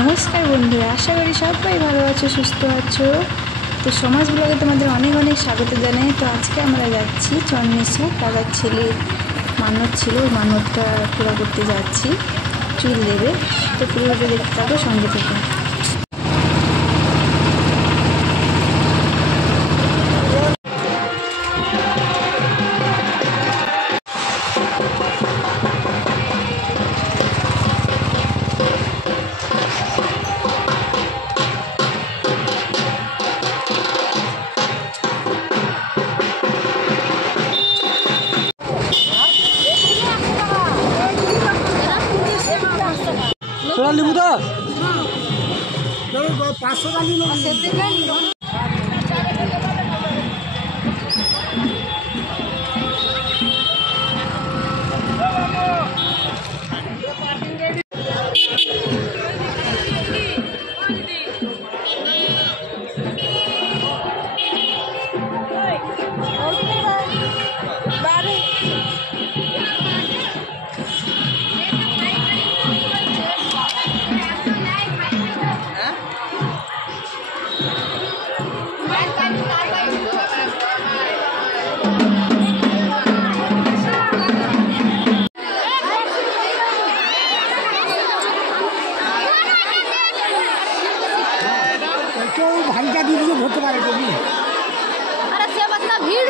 নমস্কার বন্ধুরা, আশা করি সবাই ভালো আছো, সুস্থ আছো। তো সমাজ ব্লগে তোমাদের অনেক অনেক স্বাগত জানাই। তো আজকে আমরা যাচ্ছি চন্দ্রেশ্বর, দাদার ছেলে মানত ছিল, ওই মানতটা পুরো করতে যাচ্ছি, চুল দেবে। তো পুরোটা দেখতে থাকো, সঙ্গে থেকে। তোরা লিবু তো 500 টাকা ভাইটা দিয়ে ধরতে পারে তুমি। अरे से मतलब भीड़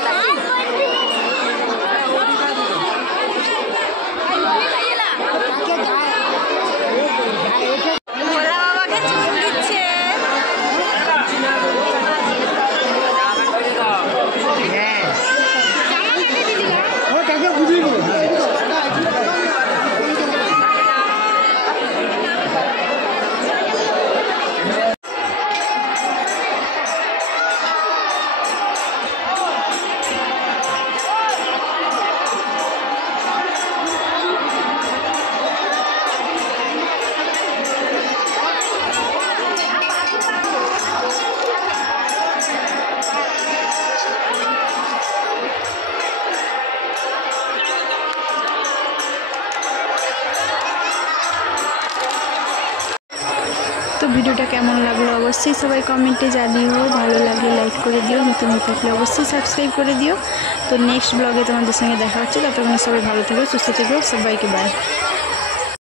তো ভিডিওটা কেমন লাগলো অবশ্যই সবাই কমেন্টে জানিও, ভালো লাগলে লাইক করে দিও, নতুন থাকলে অবশ্যই সাবস্ক্রাইব করে দিও। তো নেক্সট ব্লগে তোমাদের সঙ্গে দেখা হচ্ছে, ততক্ষণ সবাই ভালো থেকো, সুস্থ থেকো, সবাইকে বাই।